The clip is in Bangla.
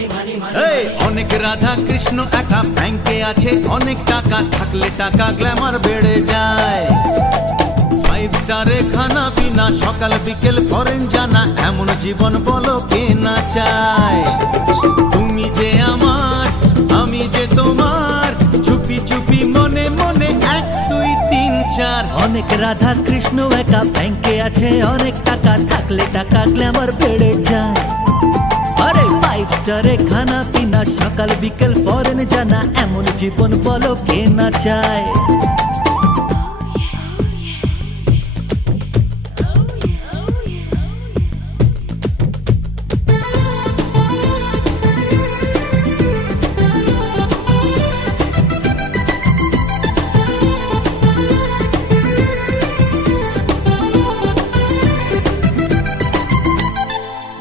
এই অনেক রাধা কৃষ্ণ একা ব্যাংকে আছে, অনেক টাকা থাকলে টাকা গ্ল্যামার বেড়ে যায়। 5 স্টারে খানা পিনা, সকাল বিকেল ফরেন জানা, এমন জীবন বলো কে না চায়। তুমি যে আমার, আমি যে তোমার, চুপি চুপি মনে মনে 1 2 3 4। অনেক রাধা কৃষ্ণ একা ব্যাংকে আছে, অনেক টাকা থাকলে টাকা গ্ল্যামার বেড়ে যায়। আরে 5 স্টারে খানা পিনা, সকাল বিকেল ফরেন জানা, এমন জীবন বলো কে না চায়।